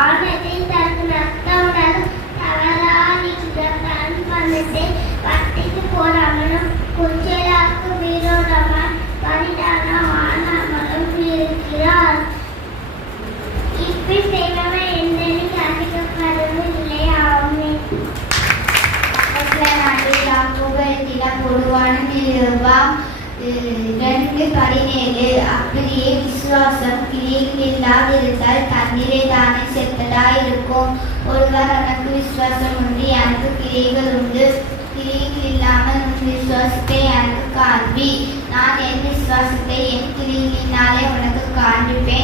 ஆனத்தை தனக்கு நஷ்டம் தவறாதிதான் பண்ணத்தை பட்டிக்கு போடாமலும் குச்சலாக்கு வீரோடமான் பரிதான ஆனாமலும் இருக்கிறார். இப்படி செய்பவை என்னென்னு கண்டிக்கப்படவும் இல்லையாமே. பொதுவான நிறுவம் 2:17 அப்படியே விசுவாசம் கிரியைகள் இல்லாதிருந்தால் தண்ணீரை தானே செத்ததாயிருக்கும். ஒருவர் எனக்கு விசுவாசம் உண்டு, எனக்கு கிரியைகள் உண்டு. கிரியைகள் இல்லாமல் உன் விசுவாசத்தை எனக்கு காண்பி. நான் என் விசுவாசத்தை என் கிரியைகளினாலே உனக்கு காண்பிப்பேன்.